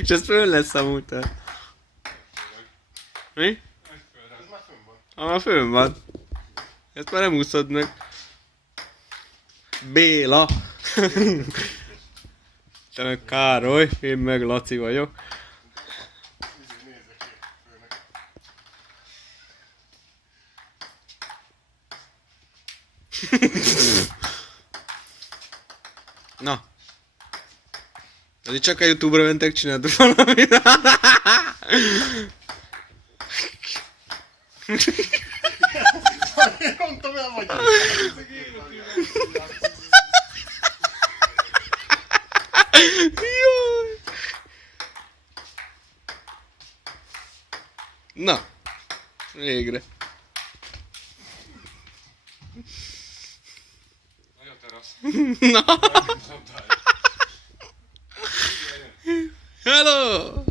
És ez föl lesz amúgy. Mi? Ez már fönn van. Már fönn van. Ezt már nem úszod meg. Béla. Te meg Károly, én meg Laci vagyok. Nézzek ki főnek. Na. Ez itt csak a Youtube-ra mentek, csináltuk valamit. Én mondtam, el vagy. Jaj. Na. Végre. Nagyon terasz. Na. Hello.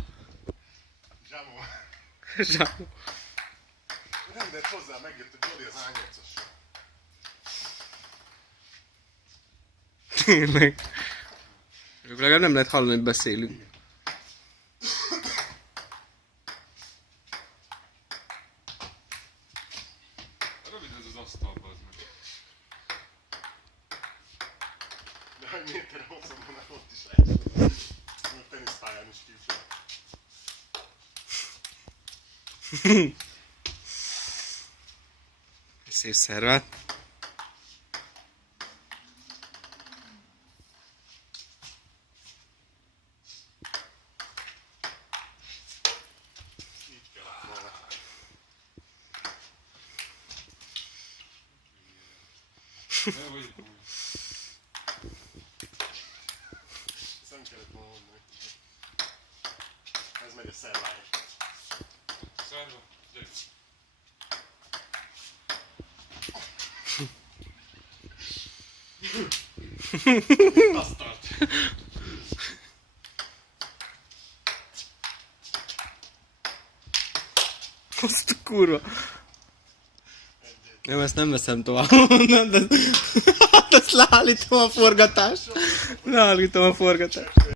Zsámó. Zsámó. Rendelt hozzá, megjött a Jolly az A8-as. Tényleg. Legalább nem lehet hallani, hogy beszélünk. Rövid ez az asztal, bazd meg. De hogy méterre hosszan vannak ott is lehet. A teniszpályán is kívül. Szép szervát. Így kellett volna. Ne vagy úgy. Ezt nem kellett volna mondani. Ez megy a szervány. Szárva, gyere. Azt tart. Azt a kurva. Nem, ezt nem veszem tovább. De ezt leállítom a forgatást. Leállítom a forgatást.